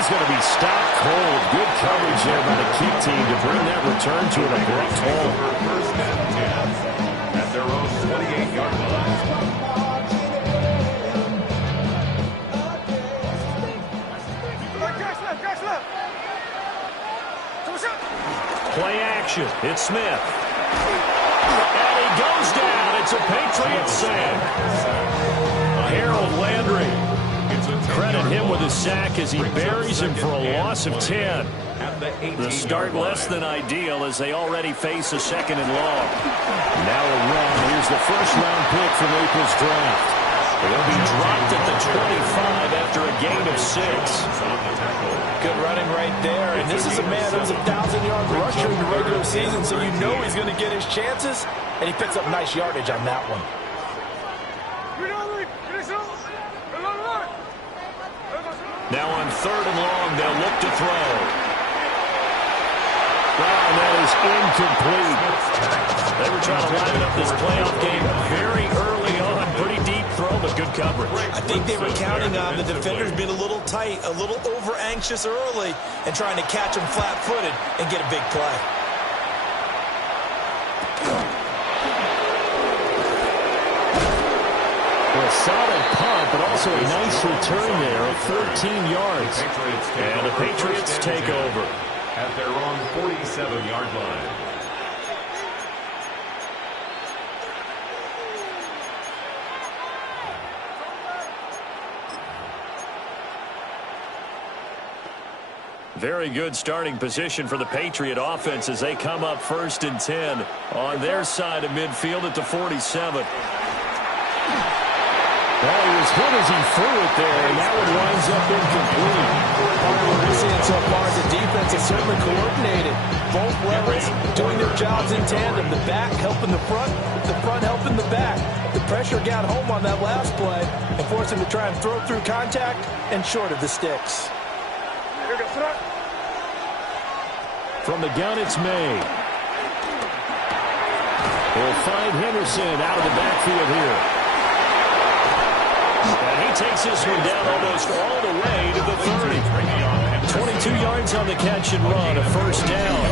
he's going to be stopped cold. Good coverage there by the kick team to bring that return to an abrupt halt. First and 10 at their own 28-yard line. Play action. It's Smith. And he goes down. It's a Patriot sack. Harold Landry. Credit him with a sack as he buries him for a loss of 10. The start less than ideal as they already face a second and long. Now a run. Here's the first-round pick from April's draft. They'll be dropped at the 25 after a gain of 6. Good running right there. And this is a man who's a 1,000-yard rusher in the regular season, so you know he's going to get his chances. And he picks up nice yardage on that one. Now on 3rd and long, they'll look to throw. Wow, that is incomplete. They were trying to liven up this playoff game very early on. Pretty deep throw, but good coverage. I think they were counting on the defenders being a little tight, a little over-anxious early, and trying to catch them flat-footed and get a big play. A solid punt, but also a nice return there of 14 yards. And the Patriots take over at their own 47-yard line. Very good starting position for the Patriot offense as they come up 1st and 10 on their side of midfield at the 47. Well, he was hit as he threw it there, and that one winds up incomplete. Part of what we're seeing so far is the defense is certainly coordinated. Both levels doing their jobs in tandem. The back helping the front helping the back. The pressure got home on that last play and forced him to try and throw through contact and short of the sticks. From the gun, it's May. We'll find Henderson out of the backfield here. And he takes this one down almost all the way to the 30. 22 yards on the catch and run, a 1st down.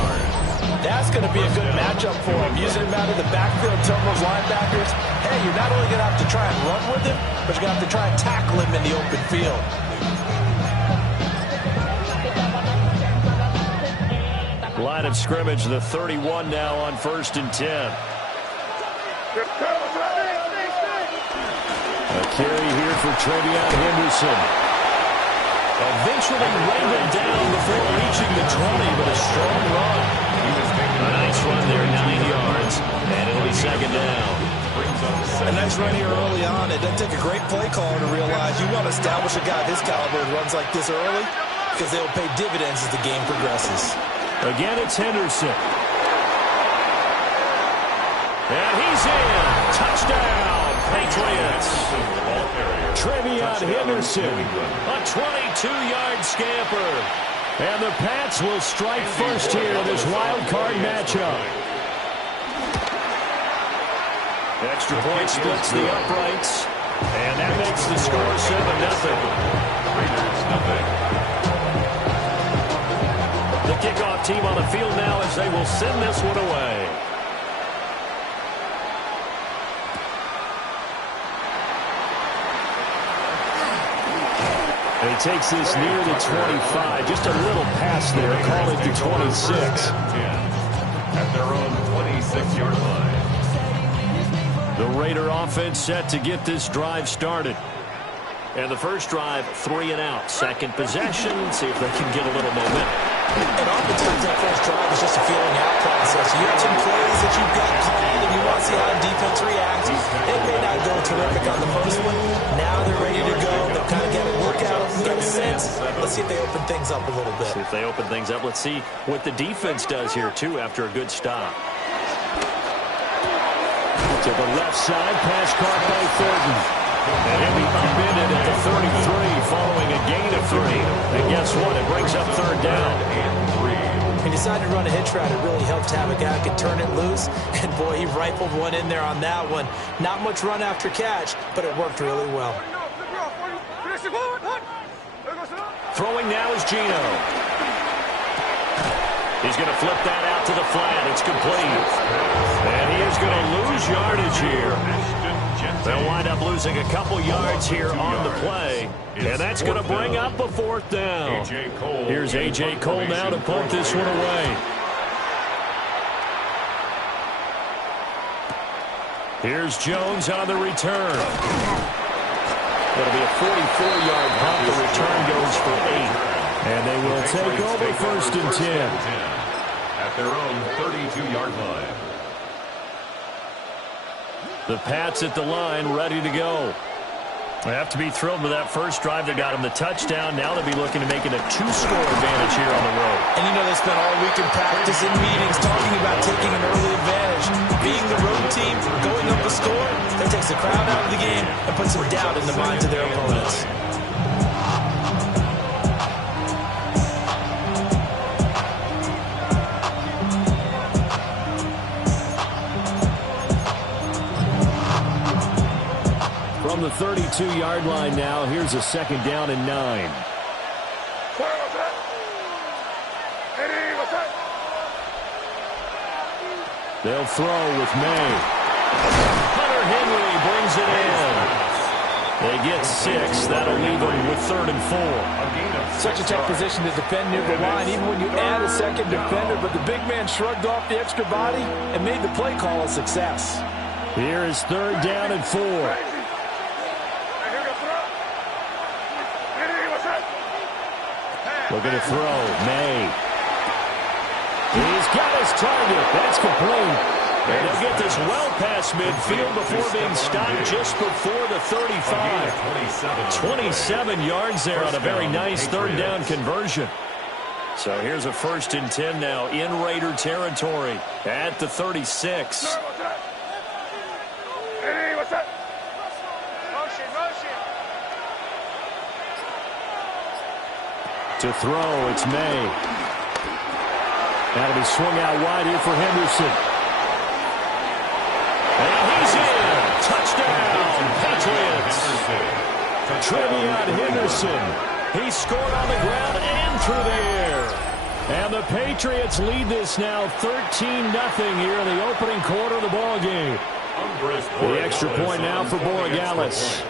That's going to be a good matchup for him. Using him out of the backfield, telling those linebackers, hey, you're not only going to have to try and run with him, but you're going to have to try and tackle him in the open field. Line of scrimmage, the 31 now on 1st and 10. A carry here for Trevion Henderson. Eventually wrangled down before reaching the 20, but a strong run. A nice run there, 9 yards, and it'll be 2nd down. A nice run here early on. It doesn't take a great play caller to realize you want to establish a guy of his caliber who runs like this early because they'll pay dividends as the game progresses. Again, it's Henderson. And he's in. Touchdown, Patriots. Trevion Henderson, a 22-yard scamper. And the Pats will strike first here in this wild card matchup. Extra point splits the uprights. And that makes the score 7-0. The kickoff team on the field now as they will send this one away. And he takes this near the 25. Just a little pass there. Call it the 26. At their own 26-yard line. The Raider offense set to get this drive started. And the first drive, 3 and out. Second possession. See if they can get a little momentum. And oftentimes that first drive is just a feeling out process. You have some plays that you've got called and you want to see how the defense reacts. It may not go terrific on the first one. Now they're ready to go. They'll kind of get a workout, get a sense. Let's see if they open things up a little bit. See if they open things up. Let's see what the defense does here, too, after a good stop. To the left side, pass caught by Thornton. And he'll be upended at the 33 following a gain of 3. And guess what? It brings up 3rd down. He decided to run a hitch route. It really helped to have a guy who could turn it loose. And, boy, he rifled one in there on that one. Not much run after catch, but it worked really well. Throwing now is Gino. He's going to flip that out to the flat. It's complete. And he is going to lose yardage here. They'll wind up losing a couple yards here on the play. And that's going to bring up a fourth down. Here's A.J. Cole now to punt this one away. Here's Jones on the return. It'll be a 44-yard punt. The return goes for 8. And they will take over first and 10. At their own 32-yard line. The Pats at the line, ready to go. They have to be thrilled with that first drive that got them the touchdown. Now they'll be looking to make it a 2-score advantage here on the road. And you know they spent all week in practice and meetings talking about taking an early advantage. Being the road team, going up a score, that takes the crowd out of the game and puts some doubt in the minds of their opponents. From the 32-yard line now, here's a second down and 9. They'll throw with May. Hunter Henry brings it in. They get 6. That'll leave them with 3rd and 4. Such a tough position to defend near the line, even when you add a second defender. But the big man shrugged off the extra body and made the play call a success. Here is 3rd down and 4. Looking to throw. May. He's got his target. That's complete. And they'll get this well past midfield before being stopped just before the 35. 27 yards there on a very nice 3rd down conversion. So here's a 1st and 10 now in Raider territory at the 36. To throw, it's May. That'll be swung out wide here for Henderson. And he's in. Touchdown, Patriots. Trevion Henderson. He scored on the ground and through the air. And the Patriots lead this now 13-0 here in the opening quarter of the ball game. The extra point now for Borregales.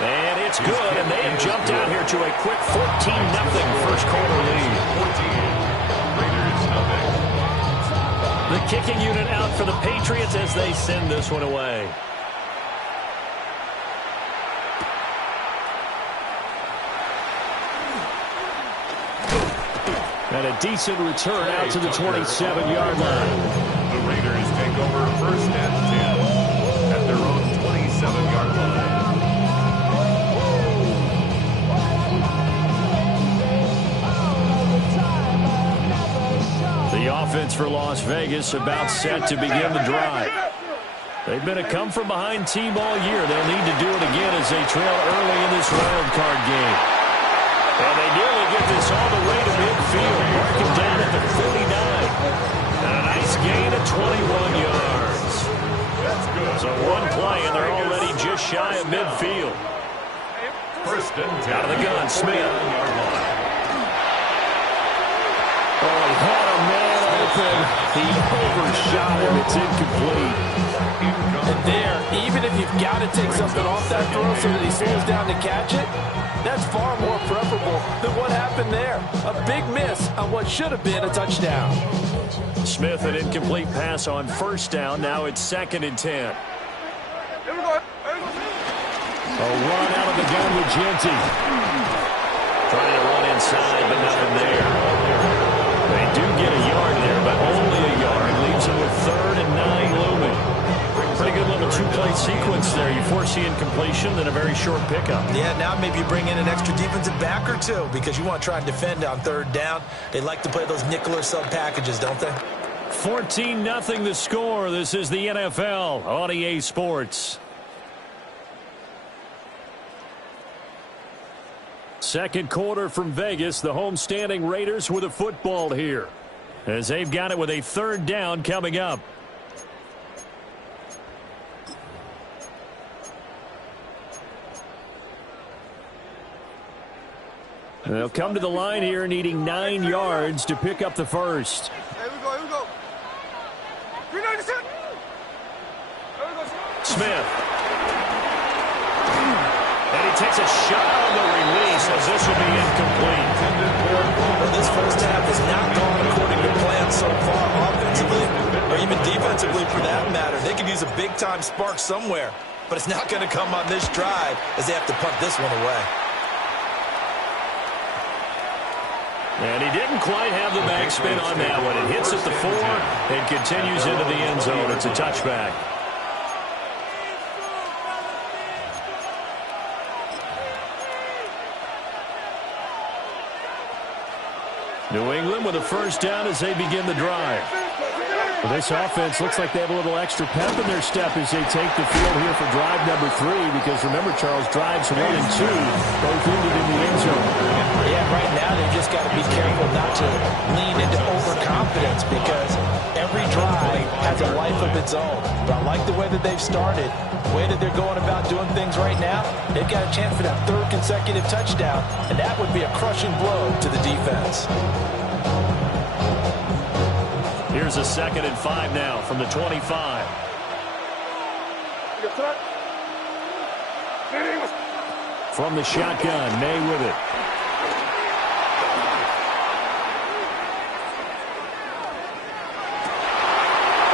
And it's good, and they have jumped out here to a quick 14-0 first quarter lead. The kicking unit out for the Patriots as they send this one away. And a decent return out to the 27-yard line. The Raiders take over 1st and 10 at their own 27-yard line. The offense for Las Vegas about set to begin the drive. They've been a come-from-behind team all year. They'll need to do it again as they trail early in this wild card game. And they nearly get this all the way to midfield, marking down at the 49. And a nice gain of 21 yards. So one play, and they're already just shy of midfield. 1st and 10. Out of the gun, Smith. Oh, he had a man open. He overshot him. It's incomplete. And there, even if you've got to take something off that throw so that he slows down to catch it, that's far more preferable than what happened there. A big miss on what should have been a touchdown. Smith, an incomplete pass on 1st down. Now it's 2nd and 10. A run out of the gun with Genty. Trying to run inside, but nothing there. They do get a yard there, but only a yard. Leaves them with 3rd and 9 looming. Pretty good little 2-play sequence there. You force the incompletion, then a very short pickup. Yeah, now maybe you bring in an extra defensive back or two because you want to try and defend on 3rd down. They like to play those nickel or sub packages, don't they? 14-0 the score. This is the NFL on EA Sports. Second quarter from Vegas. The homestanding Raiders with a football here, as they've got it with a 3rd down coming up. They'll come to the line here needing 9 yards to pick up the first. Here we go, here we go. Smith. And he takes a shot on the release as this will be incomplete. Well, this first half has not gone according to plan so far offensively or even defensively for that matter. They could use a big-time spark somewhere, but it's not going to come on this drive as they have to punt this one away. And he didn't quite have the backspin on that one. It hits at the 4 and continues into the end zone. It's a touchback. New England with a first down as they begin the drive. Well, this offense looks like they have a little extra pep in their step as they take the field here for drive number 3, because remember, Charles, drives 1 and 2 both ended in the end zone. Yeah, right now they just got to be careful not to lean into overconfidence, because every drive has a life of its own. But I like the way that they've started, the way that they're going about doing things right now. They've got a chance for that 3rd consecutive touchdown, and that would be a crushing blow to the defense. Here's a 2nd and 5 now from the 25. From the shotgun, May with it.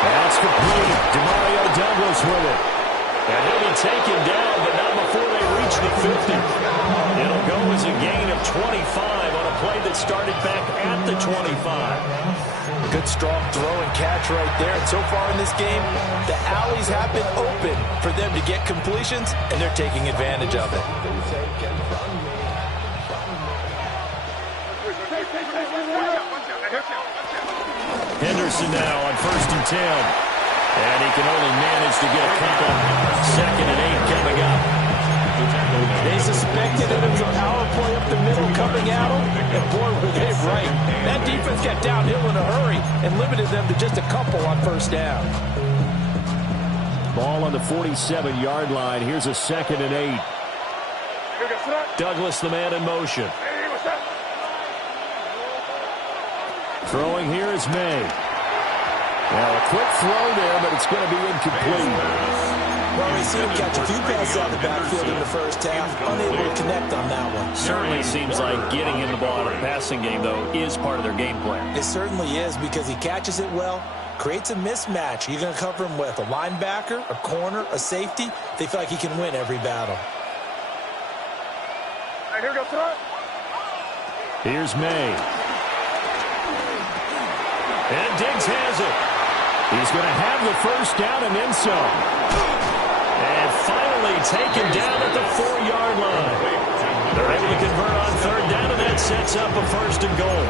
That's complete. Demario Douglas with it. And he'll be taken down, but not before they reach the 50. It'll go as a gain of 25 on a play that started back at the 25. Good strong throw and catch right there. And so far in this game, the alleys have been open for them to get completions, and they're taking advantage of it. Henderson now on 1st and 10. And he can only manage to get a couple. 2nd and 8 coming up. They suspected it was a power play up the middle coming at them, and boy, were they right. That defense got downhill in a hurry and limited them to just a couple on 1st down. Ball on the 47-yard line. Here's a 2nd and 8. Douglas, the man in motion. Throwing here is May. Now a quick throw there, but it's going to be incomplete. Well, we see him catch a few passes out of the backfield in the first half, unable to connect on that one. Certainly seems like getting him the ball out of the passing game, though, is part of their game plan. It certainly is, because he catches it well, creates a mismatch. You're going to cover him with a linebacker, a corner, a safety. They feel like he can win every battle. Here's May. And Diggs has it. He's going to have the first down and then some. And finally taken down at the 4-yard line. They're able to convert on 3rd down, and that sets up a 1st and goal.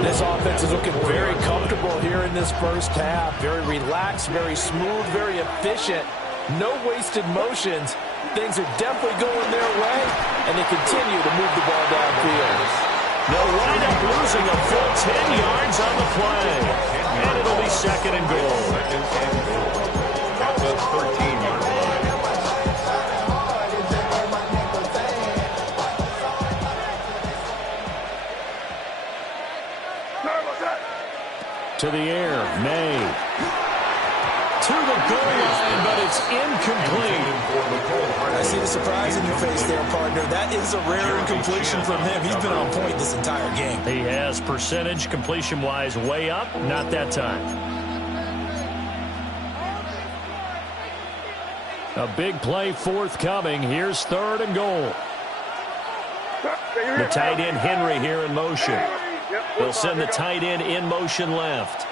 This offense is looking very comfortable here in this first half. Very relaxed, very smooth, very efficient. No wasted motions. Things are definitely going their way, and they continue to move the ball downfield. They'll wind up losing a full 10 yards on the play. And it'll be 2nd and goal. At the 13-yard line. To the air, May. To the goal line, but it's incomplete. I see the surprise in your face there, partner. That is a rare incompletion from him. He's been on point this entire game. He has percentage completion-wise way up, not that time. A big play forthcoming. Here's 3rd and goal. The tight end Henry here in motion. They'll send the tight end in motion left.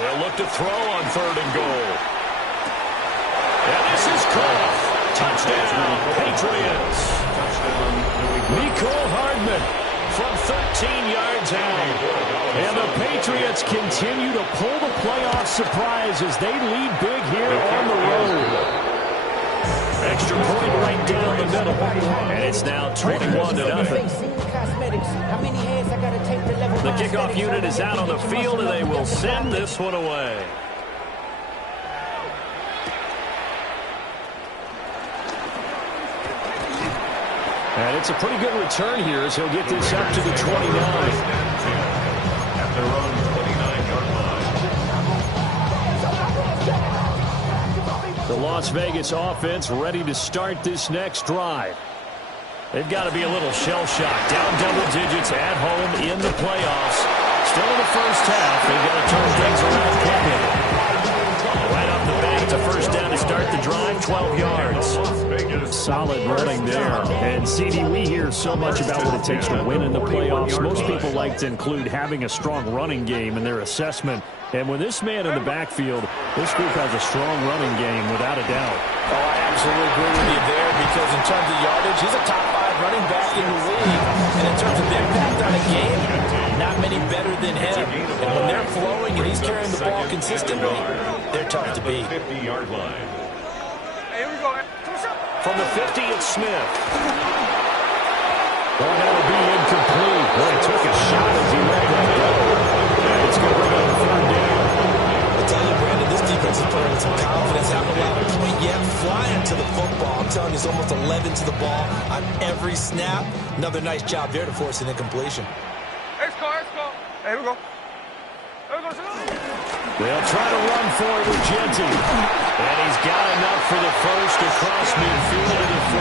They'll look to throw on 3rd and goal. And this is caught. Touchdown, Patriots. Mecole Hardman from 13 yards out. And the Patriots continue to pull the playoff surprise as they lead big here on the road. Extra point right down the middle. And it's now 21-0. The kickoff unit is out on the field, and they will send this one away. And it's a pretty good return here as he'll get this up to the 29. At their own 29-yard line. The Las Vegas offense ready to start this next drive. They've got to be a little shell-shocked. Down double digits at home in the playoffs. Still in the first half. They've got to turn things around quickly. Right off the bat, it's a first down to start the drive, 12 yards. Solid running there. And, CD, we hear so much about what it takes to win in the playoffs. Most people like to include having a strong running game in their assessment. And with this man in the backfield, this group has a strong running game without a doubt. Oh, I absolutely agree with you there because in terms of yardage, he's a top 5 running back in the league. And in terms of impact on a game, not many better than him. And when they're flowing and he's carrying the ball consistently, they're tough to beat. 50-yard line. From the 50, it's Smith. Well, that'll be incomplete. Well, he took a shot as he let that go. And it's going to bring up a third down. I tell you, Brandon, this defense is playing with some confidence. Haven't allowed a point yet. Flying to the football. I'm telling you, it's almost 11 to the ball on every snap. Another nice job there to force an incompletion. Let's go. Here we go. They'll try to run for it with Genty. And he's got enough for the first across midfield to the 48.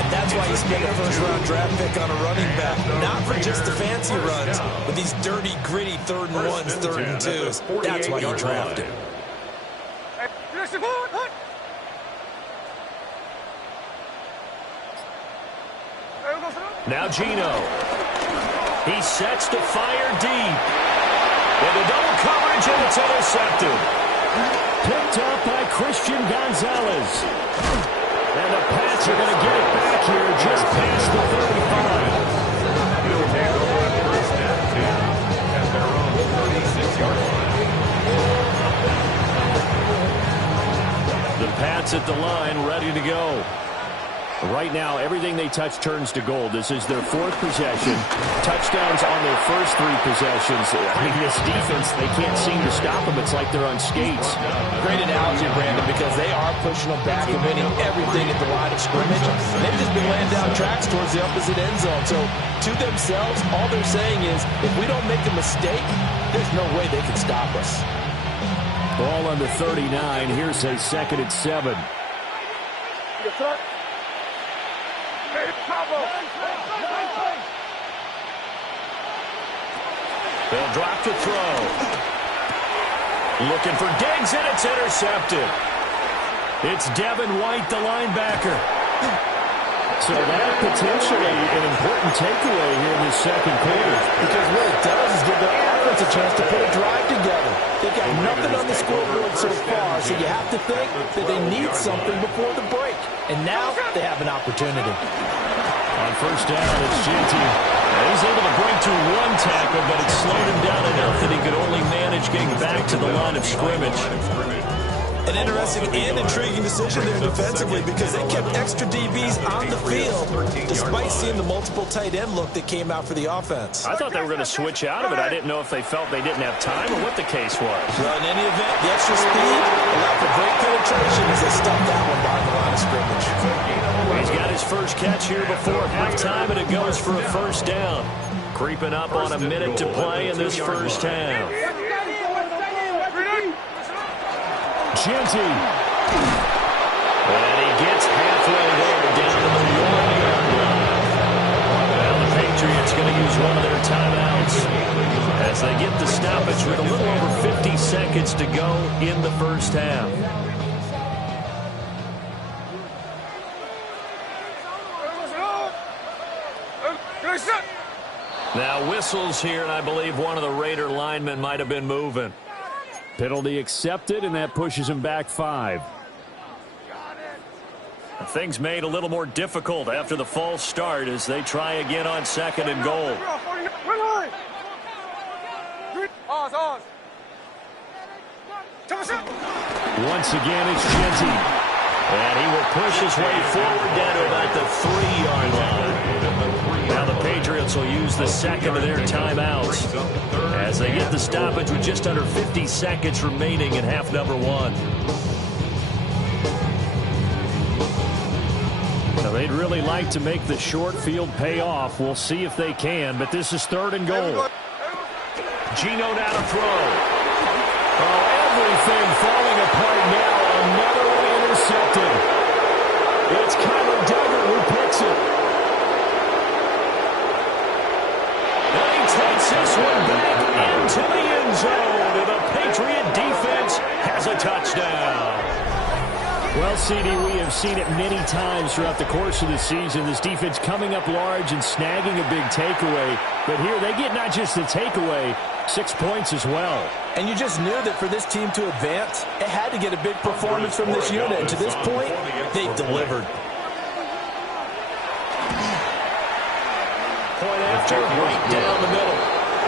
And that's why you spend a first-round draft pick on a running back. Not for just the fancy runs, but these dirty, gritty 3rd and 1s, 3rd and 2s. That's why you draft him. Now Gino. He sets to fire deep. With a double coverage, and it's intercepted. Picked up by Christian Gonzalez. And the Pats are going to get it back here just past the 35. He'll hand over the first and 10 at their own 36-yard line. The Pats at the line, ready to go. Right now, everything they touch turns to gold. This is their 4th possession. Touchdowns on their first 3 possessions. I mean, this defense, they can't seem to stop them. It's like they're on skates. Great analogy, Brandon, because they are pushing them back and winning everything at the line of scrimmage. They've just been laying down tracks towards the opposite end zone. So, to themselves, all they're saying is, if we don't make a mistake, there's no way they can stop us. Ball on the 39. Here's a 2nd and 7. They'll drop to throw. Looking for Diggs, and it's intercepted. It's Devin White, the linebacker. So that potentially an important takeaway here in this 2nd quarter. Because what it does is give their offense a chance to put a drive together. They've got nothing on the scoreboard so far, so you have to think that they need something before the break. And now they have an opportunity. On first down, it's Genty. He's able to break to 1 tackle, but it slowed him down enough that he could only manage getting back to the line of scrimmage. An interesting and intriguing decision there defensively because they kept extra DBs on the field despite seeing the multiple tight end look that came out for the offense. I thought they were going to switch out of it. I didn't know if they felt they didn't have time or what the case was. Well, in any event, the extra speed allowed for great penetration as they stuffed that one behind the line of scrimmage. He's got his first catch here before halftime, and it goes for a first down. Creeping up on a minute to play in this first half. Genty. And he gets halfway there down to the 1-yard line. Well, the Patriots going to use one of their timeouts as they get the stoppage with a little over 50 seconds to go in the first half. Now whistles here, and I believe one of the Raider linemen might have been moving. Penalty accepted, and that pushes him back 5. Things made a little more difficult after the false start as they try again on 2nd and goal. Once again, it's Genty. And he will push his way forward down to about the 3-yard line. Now the Patriots will use the 2nd of their timeouts as they get the stoppage with just under 50 seconds remaining in half number 1. Now They'd really like to make the short field pay off. We'll see if they can, but this is 3rd and goal. Gino now to throw. Oh, everything falling apart now. Another one intercepted. It's Kyler Duggar who picks it. And he takes this one back into the end zone. And the Patriot defense has a touchdown. Well, CD, we have seen it many times throughout the course of the season. This defense coming up large and snagging a big takeaway. But here they get not just the takeaway, 6 points as well. And you just knew that for this team to advance, it had to get a big performance from this unit. And to this point, they've delivered. Point after, right down the middle.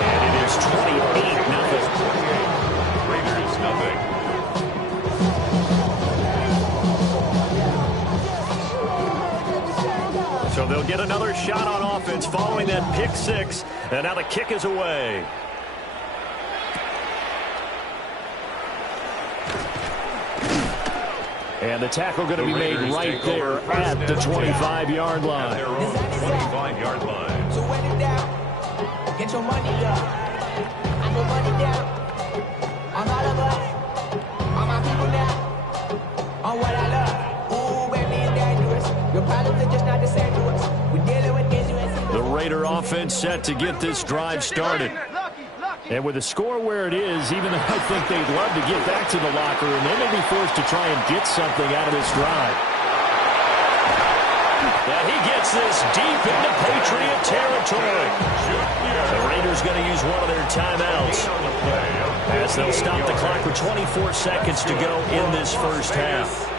And it is 28-0. Raiders nothing. So they'll get another shot on offense following that pick 6. And now the kick is away. And the tackle going to be made right there at the 25-yard line. At their own 25-yard line. So when in doubt, get your money up. I put money down. On all of us. On my people now. On what I love. Ooh, baby, it's dangerous. Your problems are just not the same to us. We're dealing with this. The Raider offense set to get this drive started. And with the score where it is, even though I think they'd love to get back to the locker room, they may be forced to try and get something out of this drive. And he gets this deep into Patriot territory. The Raiders going to use one of their timeouts as they'll stop the clock with 24 seconds to go in this first half.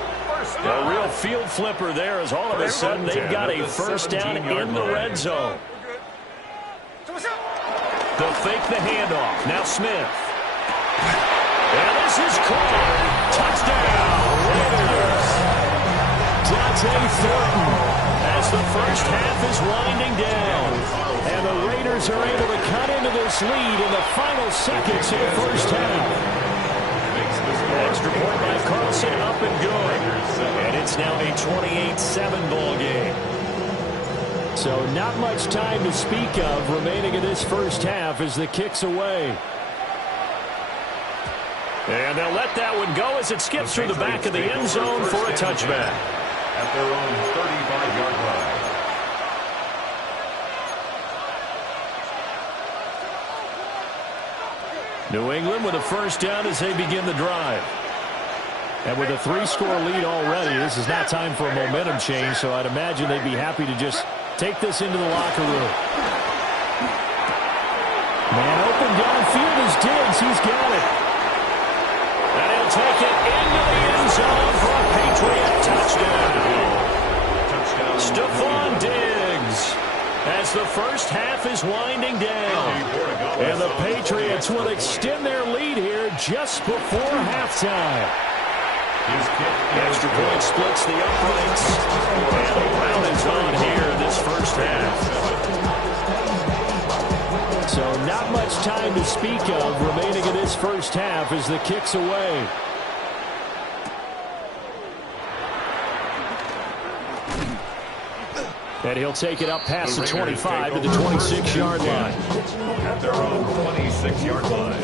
A real field flipper there as all of a sudden they've got a first down in the red zone. They'll fake the handoff. Now Smith. And this is caught. Touchdown, Raiders. Dante Thornton as the first half is winding down. And the Raiders are able to cut into this lead in the final seconds of the first half. Extra point by Carlson, up and good. And it's now a 28-7 ball game. So not much time to speak of remaining in this first half as the kick's away. And they'll let that one go as it skips through the back of the end zone for a touchback. At their own 35-yard line. New England with a first down as they begin the drive. And with a 3-score lead already, this is not time for a momentum change, so I'd imagine they'd be happy to just take this into the locker room. Man open downfield is Diggs. He's got it. And he'll take it into the end zone for a Patriot touchdown. Stephon Diggs as the first half is winding down. And the Patriots will extend their lead here just before halftime. Extra point splits the uprights. And the round is on here this first half. So not much time to speak of remaining in this first half as the kick's away. And he'll take it up past the 25 to the 26-yard line. At their own 26-yard line.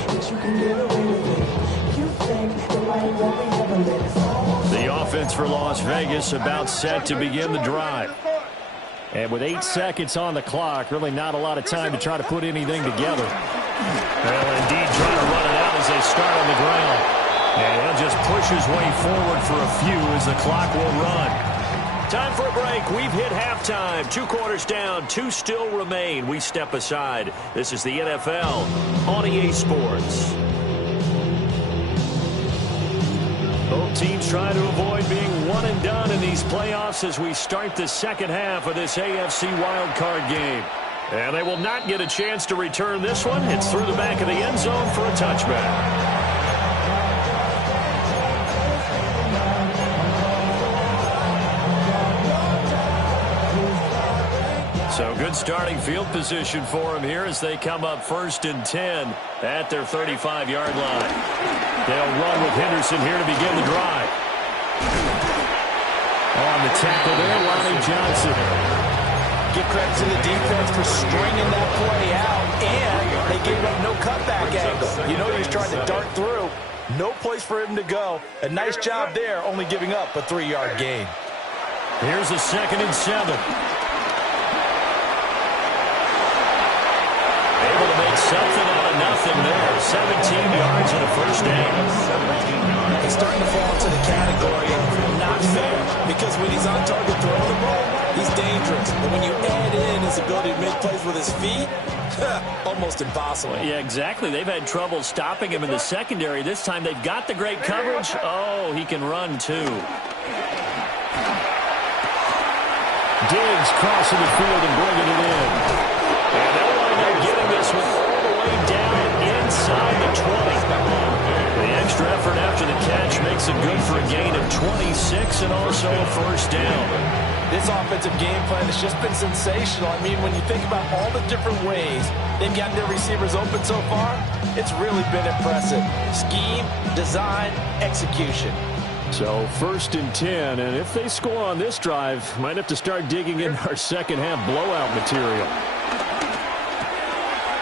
The offense for Las Vegas about set to begin the drive. And with 8 seconds on the clock, really not a lot of time to try to put anything together. Well, indeed, trying to run it out as they start on the ground. And he'll just push his way forward for a few as the clock will run. Time for a break. We've hit halftime. 2 quarters down. 2 still remain. We step aside. This is the NFL on EA Sports. Both teams trying to avoid being one and done in these playoffs as we start the second half of this AFC wildcard game. And they will not get a chance to return this one. It's through the back of the end zone for a touchback. So good starting field position for them here as they come up 1st and 10 at their 35-yard line. They'll run with Henderson here to begin the drive. On the tackle there, lining Johnson. Give credit to the defense for stringing that play out, and they gave up no cutback angle. You know he was trying to dart through. No place for him to go. A nice job there, only giving up a 3-yard gain. Here's a 2nd and 7. Able to make something out of nothing there. 17 yards and a first down. He's starting to fall into the category of not fair, because when he's on target throwing the ball, he's dangerous. But when you add in his ability to make plays with his feet, almost impossible. Yeah, exactly. They've had trouble stopping him in the secondary. This time they've got the great coverage. Oh, he can run too. Diggs crossing the field and bringing it in. And they'll wind up getting this one all the way down inside the 20. The extra effort after the catch makes it good for a gain of 26 and also a first down. This offensive game plan has just been sensational. I mean, when you think about all the different ways they've gotten their receivers open so far, it's really been impressive. Scheme, design, execution. So 1st and 10, and if they score on this drive, might have to start digging in our second-half blowout material.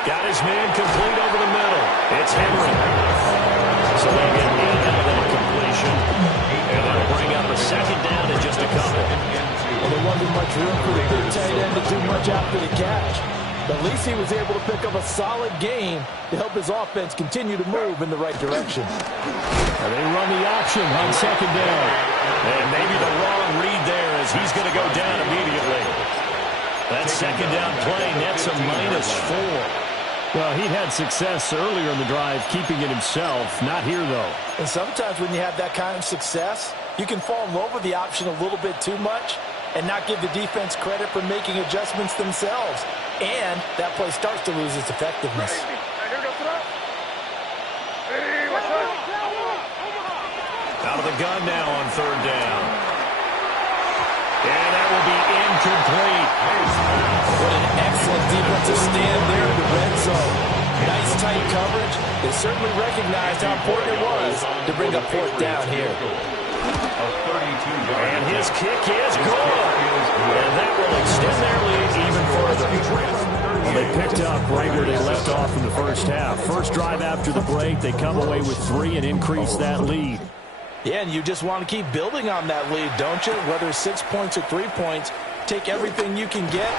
Got his man complete over the middle. It's Henry. So they'll get 8 out of that completion, and that'll bring up a 2nd down in just a couple. Well, there wasn't much room for the big tight end to do much after the catch. But at least he was able to pick up a solid gain to help his offense continue to move in the right direction. And they run the option on 2nd down. And maybe the wrong read there as he's going to go down immediately. That 2nd down play nets a -4. Well, he had success earlier in the drive keeping it himself. Not here, though. And sometimes when you have that kind of success, you can fall in love with the option a little bit too much and not give the defense credit for making adjustments themselves. And that play starts to lose its effectiveness. Out of the gun now on 3rd down. And that will be incomplete. What an excellent defensive stand there in the red zone. Nice tight coverage. They certainly recognized how important it was to bring up 4th down here. And his kick is good. And that will extend their lead even further. Well, they picked up right where they left off in the first half. First drive after the break, they come away with 3 and increase that lead. Yeah, and you just want to keep building on that lead, don't you? Whether it's 6 points or 3 points, take everything you can get,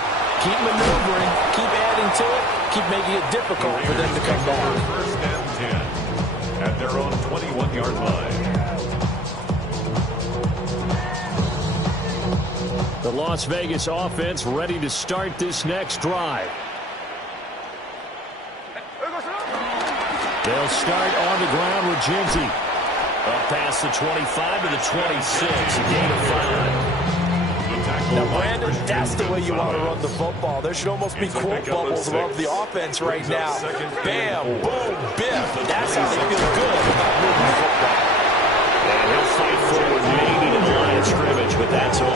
keep maneuvering, keep adding to it, keep making it difficult for them to come back. 1st and 10 at their own 21-yard line. The Las Vegas offense ready to start this next drive. They'll start on the ground with Genty. Up past the 25 to the 26, a gain of 5. Now, Brandon, that's the way you want to run the football. There should almost be quote bubbles above the offense right now. Bam, boom, biff. That's how they feel good about moving the football. And he'll fight forward maybe to the line of scrimmage, but that's all.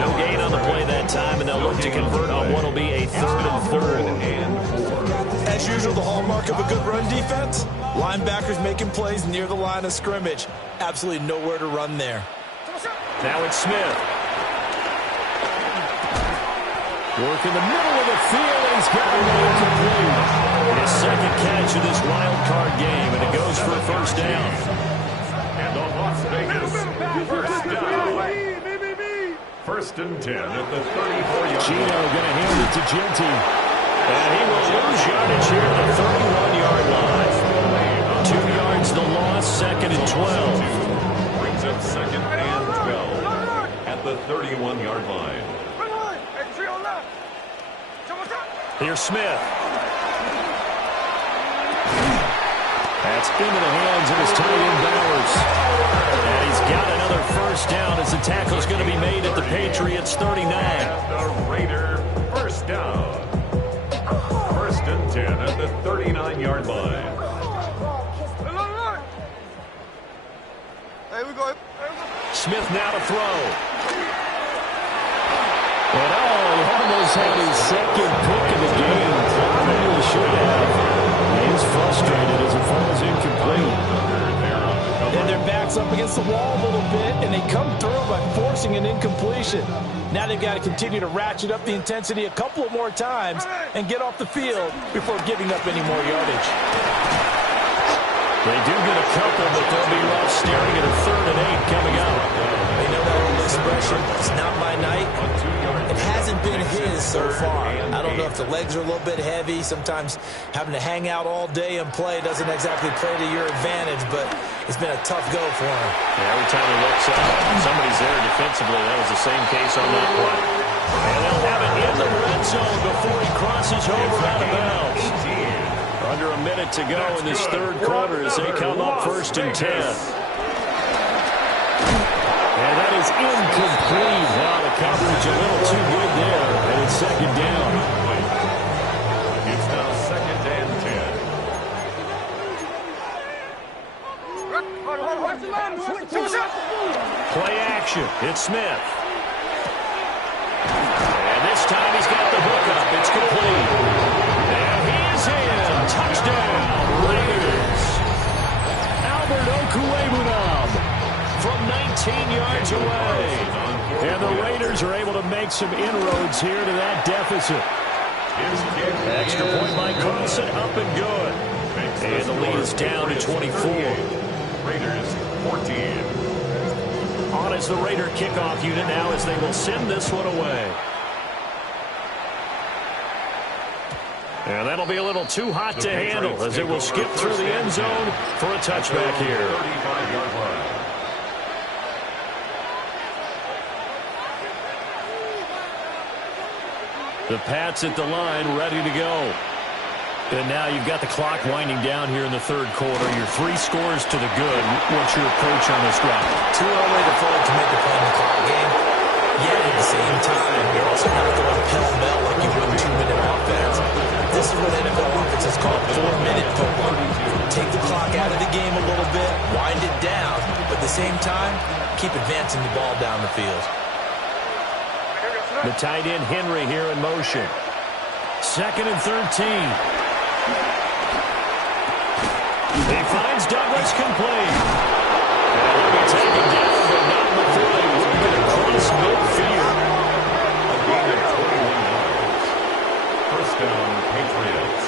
No gain on the play that time, and they'll look to convert on what will be a 3rd and 4. As usual, the hallmark of a good run defense, linebackers making plays near the line of scrimmage. Absolutely nowhere to run there. Now it's Smith. Work in the middle of the field, and he's got it complete. His 2nd catch of this wild card game, and it goes for a first down. And the Las Vegas first down. 1st and 10 at the 34-yard line. Gino going to hand it to Genty. And he will lose yardage here at the 31-yard line. 2 yards the loss, 2nd and 12. Brings up 2nd and 12 at the 31-yard line. Here's Smith. That's into the hands of his tight end Bowers. And he's got another first down as the tackle's going to be made at the Patriots 39. And the Raider first down. 1st and 10 at the 39-yard line. Smith now to throw. And he almost had his 2nd pick of the game. Probably should have. He is frustrated as it falls incomplete. There on the And their back's up against the wall a little bit, and they come through by forcing an incompletion. Now they've got to continue to ratchet up the intensity a couple of more times and get off the field before giving up any more yardage. They do get a couple, but they'll be left staring at a 3rd and 8 coming up. They know that old expression, it's not my night. It hasn't been his so far. I don't know if the legs are a little bit heavy. Sometimes having to hang out all day and play doesn't exactly play to your advantage, but it's been a tough go for him. Yeah, every time he looks up, somebody's there defensively. That was the same case on that play. And they'll have it in the red zone before he crosses over out of bounds. Under a minute to go in this 3rd quarter as they come up 1st and 10. And that is incomplete. Wow, the coverage a little too good there. And it's 2nd down. It's now 2nd and 10. Play action. It's Smith. And this time he's got the hook up. It's complete. And he is in. Touchdown, Raiders. Albert Okwuegbunam from 19 yards away. And the Raiders are able to make some inroads here to that deficit. Extra point by Carlson, up and good. And the lead is down to 24. Raiders 14. On is the Raider kickoff unit now as they will send this one away. And that'll be a little too hot to handle as it will skip through the end zone for a touchback here. 35-yard line. The Pats at the line, ready to go. And now you've got the clock winding down here in the 3rd quarter. Your 3 scores to the good. What's your approach on this drive? Too early to fully commit to playing the clock game. Yet at the same time, you're also not going pell-mell like you would in 2-minute offense. This is what NFL offenses call 4-minute football. Take the clock out of the game a little bit, wind it down, but at the same time, keep advancing the ball down the field. The tight end Henry here in motion. 2nd and 13. He finds Douglas complete. And he'll be taken down, but not before they work it across midfield. A gain of 21 yards. 1st down, Patriots.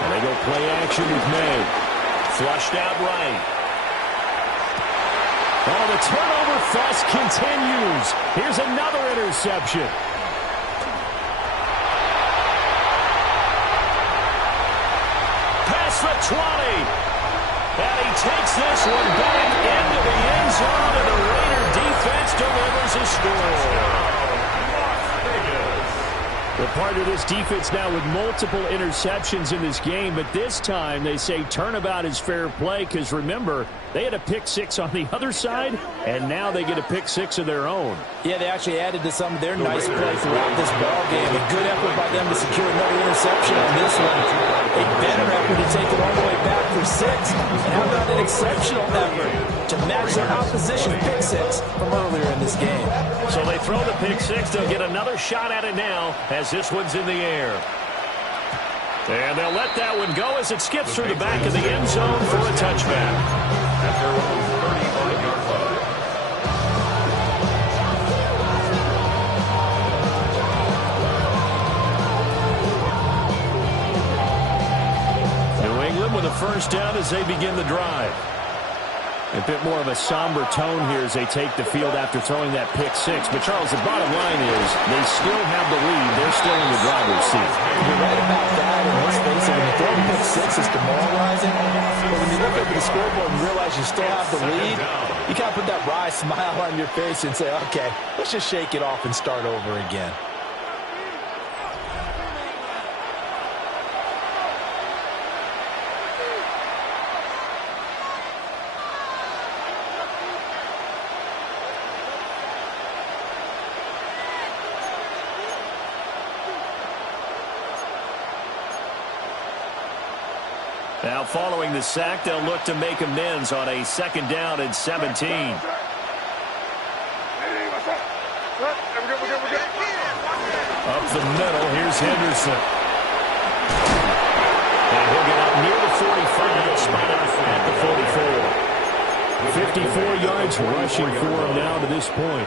And they go play action with May. Flushed out right. Oh, the turnover fuss continues. Here's another interception. Past the 20. And he takes this one back into the end zone, and the Raider defense delivers a score. We're part of this defense now with multiple interceptions in this game, but this time they say turnabout is fair play because, remember, they had a pick-6 on the other side, and now they get a pick-6 of their own. Yeah, they actually added to some of their nice play throughout this ball game. A good effort by them to secure another interception on this one. A better effort to take it all the way back for 6. And how about an exceptional effort to match their opposition pick-6 from earlier in this game. So they throw the pick-6. They'll get another shot at it now as this one's in the air. And they'll let that one go as it skips through the back of the end zone for a touchback. At their own 35-yard line. New England with a 1st down as they begin the drive. A bit more of a somber tone here as they take the field after throwing that pick-6. But, Charles, the bottom line is they still have the lead. They're still in the driver's seat. You're right about that. And let's face it, when you throw a pick-6, it's demoralizing. But when you look over the scoreboard and realize you still have the lead, you kind of put that wry smile on your face and say, okay, let's just shake it off and start over again. Now following the sack, they'll look to make amends on a 2nd down and 17. Up the middle, here's Henderson. And he'll get up near the 45, spot out at the 44. 54 yards rushing for him now to this point.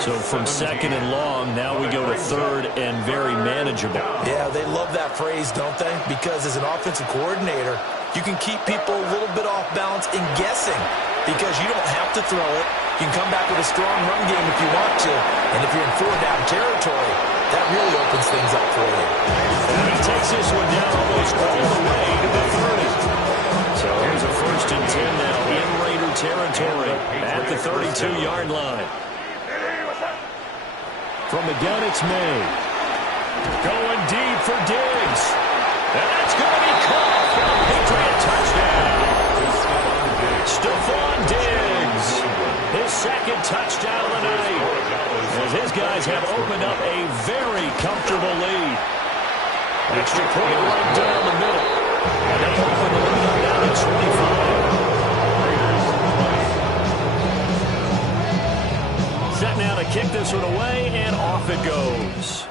So from second and long, now we go to third and very manageable. Yeah, they love that phrase, don't they? Because as an offensive coordinator, you can keep people a little bit off balance and guessing because you don't have to throw it. You can come back with a strong run game if you want to. And if you're in four-down territory, that really opens things up for you. And he takes this one down almost all the way to the 30. So here's a 1st and 10 now in Raider territory at the 32-yard line. From the gun, it's May. Going deep for Diggs. And that's going to be caught for a Patriot touchdown. Stephon Diggs, his second touchdown of the night, as his guys have opened up a very comfortable lead. Extra point right down the middle. And they open the lead up down to 25. Set now to kick this one away, and off it goes.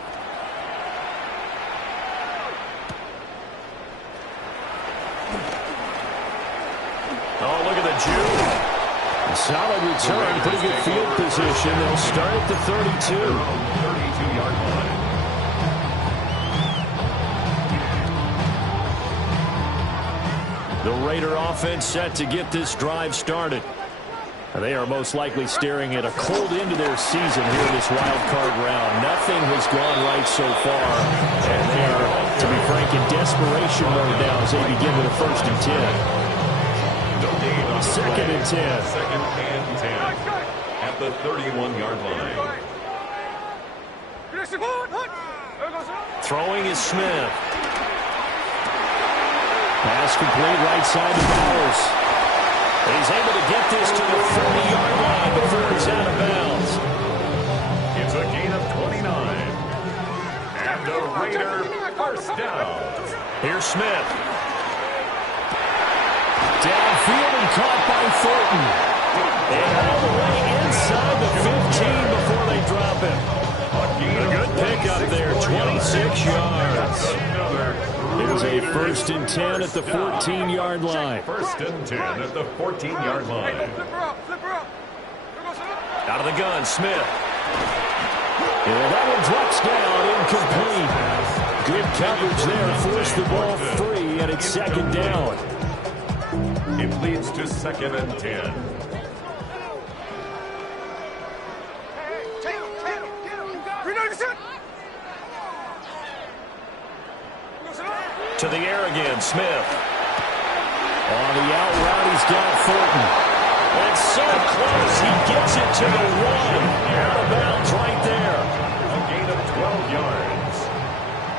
Oh, look at the juke. A solid return, pretty good field position. They'll start at the 32. 32-yard line. The Raider offense set to get this drive started. They are most likely staring at a cold end to their season here this wild card round. Nothing has gone right so far, and they are, to be frank, in desperation mode now as they begin with a 1st and 10. Second and 10. Second and 10 at the 31-yard line. Throwing is Smith. Pass complete right side to Bowers. He's able to get this to the 40-yard line before he's out of bounds. It's a gain of 29. And the Raider 1st down. Here's Smith. Downfield and caught by Thornton. And all the way inside the 15 before they drop him. A good pickup there, 26 yards. Here's a 1st and 10 at the 14-yard line. 1st and 10 at the 14-yard line. Out of the gun, Smith. And that one drops down, incomplete. Good coverage there, forced the ball free, and it's 2nd down. It leads to 2nd and 10. To the air again, Smith. On the out route, he's got Thornton. And so close, he gets it to the 1. Out of bounds right there. A gain of 12 yards.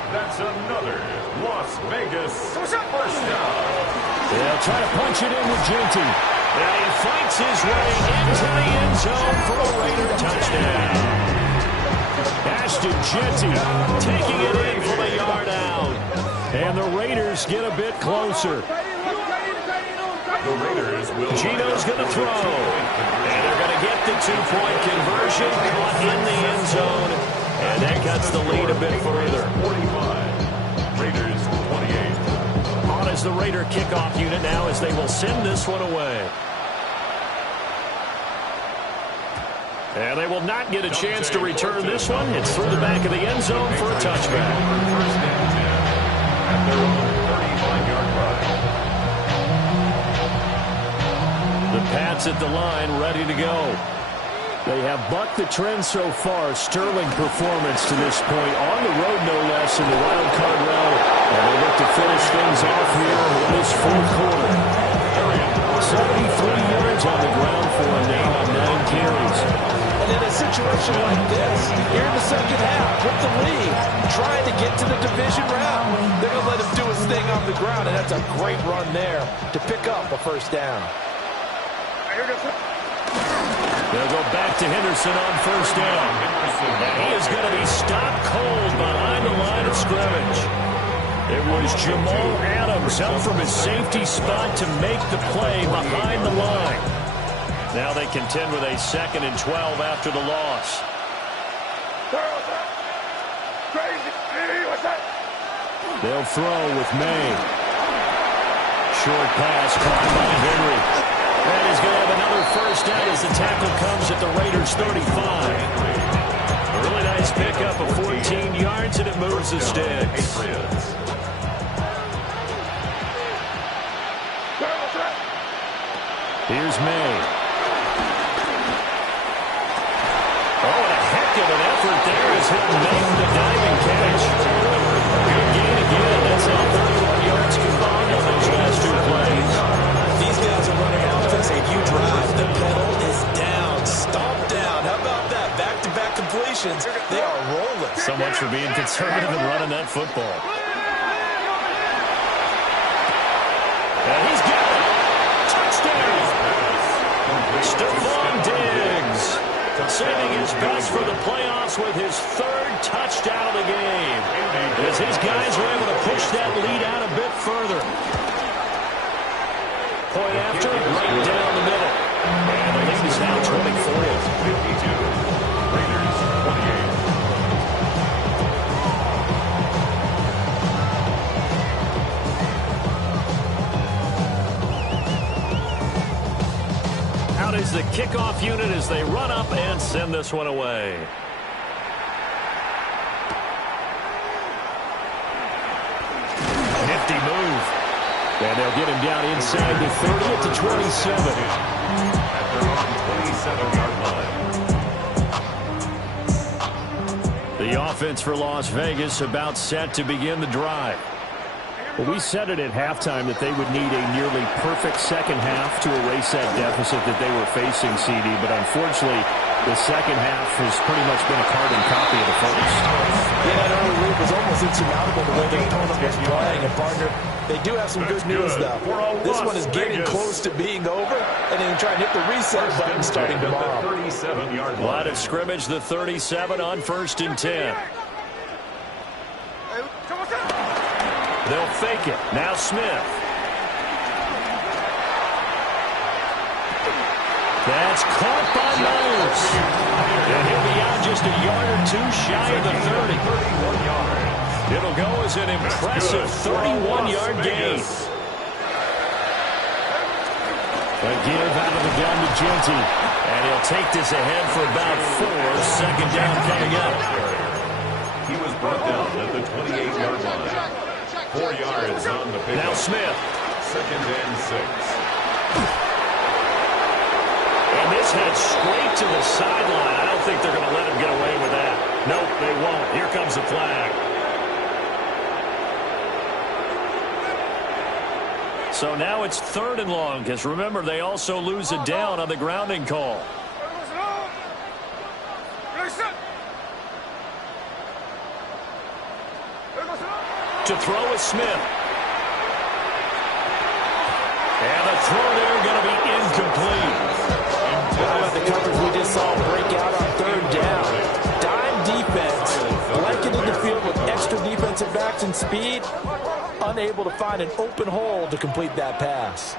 That's another Las Vegas 1st down. They'll try to punch it in with Genty. And he fights his way into the end zone for a Raider touchdown. Ashton Genty taking it in from a yard out. And the Raiders get a bit closer. The Raiders will. Gino's going to throw. And they're going to get the 2-point conversion caught in the end zone. And that cuts the lead a bit further. 45. Raiders 28. On is the Raider kickoff unit now as they will send this one away. And they will not get a chance to return this one. It's through the back of the end zone for a touchback. 1st and 10 at their own 35-yard line. The Pats at the line, ready to go. They have bucked the trend so far. Sterling performance to this point. On the road, no less, in the wild card round. And they look to finish things off here in this 4th quarter. 73 yards on the ground for a name on 9 carries. And in a situation like this, here in the 2nd half, with the lead, trying to get to the division round, they're going to let him do his thing on the ground, and that's a great run there to pick up a 1st down. They'll go back to Henderson on 1st down. And he is going to be stopped cold behind the line of scrimmage. It was Jamal Adams out from his safety spot to make the play behind the line. Now they contend with a 2nd and 12 after the loss. They'll throw with May. short pass caught by Henry. And he's going to have another first down as the tackle comes at the Raiders' 35. A really nice pickup of 14 yards, and it moves the sticks. Here's May. Oh, and a heck of an effort there as he'll make the diving catch. Good gain again. That's now 31 yards combined on those last two plays. These guys are running offense a huge drive. The pedal is down, stomped down. How about that? Back-to-back completions. They are rolling. So much for being conservative and running that football. And he's got it. Touchdown. Stephon Diggs saving his best for the playoffs with his third touchdown of the game. As his guys were able to push that lead out a bit further. Point after, right down the middle. And the lead is now 24. 52. Raiders 28. Out is the kickoff unit as they run up and send this one away. Nifty move. And they'll get him down inside the 30 at the 27. At their own 27-yard line. The offense for Las Vegas about set to begin the drive. Well, we said it at halftime that they would need a nearly perfect second half to erase that deficit that they were facing, CD. But unfortunately, the second half has pretty much been a carbon copy of the first. Yeah, that early lead was almost insurmountable the way the opponent was playing. And, partner, they do have some good news, though. This one is getting close to being over, and then try and hit the reset button starting tomorrow. 37-yard line. Line of scrimmage, the 37 on 1st and 10. They'll fake it. Now Smith. That's caught by Myers. And he'll be out just a yard or two shy of the 30. 31 yards. It'll go as an impressive 31-yard gain. A give out of the gun to Genty. And he'll take this ahead for about 4. Second down coming up. He was brought down at the 28-yard line. 4 yards on the pickup. Now Smith. 2nd and 6. And this heads straight to the sideline. I don't think they're going to let him get away with that. Nope, they won't. Here comes the flag. So now it's 3rd and long, because remember, they also lose a down on the grounding call. To throw is Smith. And the throw there going to be incomplete. How about the coverage we just saw break out on 3rd down? Dime defense, blanketed the field with extra defensive backs and speed, unable to find an open hole to complete that pass.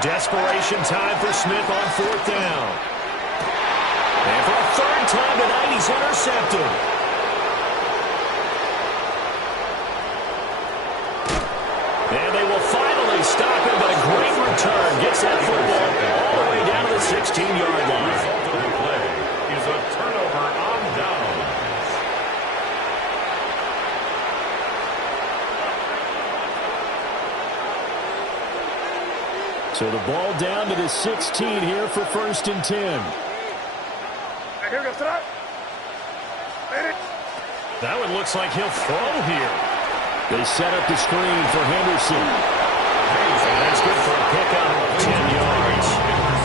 Desperation time for Smith on 4th down. And for a 3rd time tonight, he's intercepted. And they will finally stop him, but a great return. Gets that football all the way down to the 16-yard line. The play is a turnover on down. So the ball down to the 16 here for 1st and 10. That one looks like he'll throw here. They set up the screen for Henderson. And that's good for a pickup of 10 yards.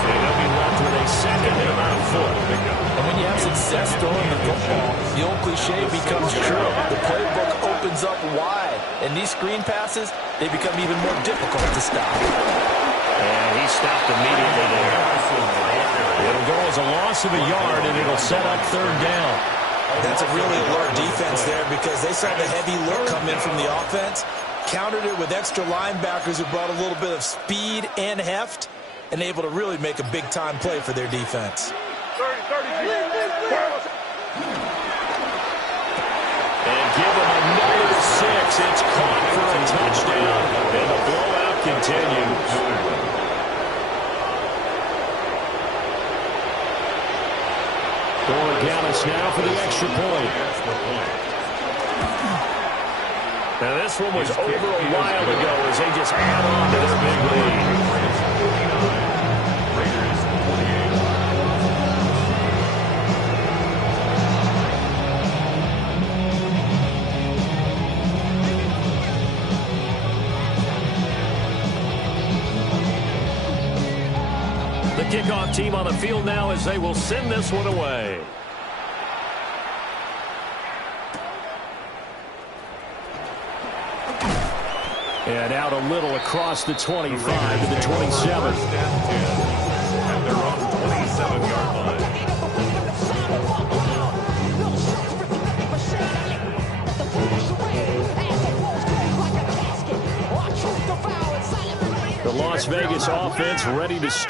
And they'll be left with a 2nd and about a foot. And when you have success throwing the football, the old cliche becomes true. The playbook opens up wide. And these screen passes, they become even more difficult to stop. And he stopped immediately there. It'll go as a loss of a yard, and it'll set up 3rd down. That's a really alert defense there because they saw the heavy look come in from the offense, countered it with extra linebackers who brought a little bit of speed and heft, and able to really make a big-time play for their defense. And give him another 6. It's caught for a touchdown. drive continues. Borganis now for the extra point. Now this one was over a while ago as they just add on to their big lead. The kickoff team on the field now as they will send this one away. And out a little across the 25 to the 27. At their own 27-yard line. The Las Vegas offense ready to start.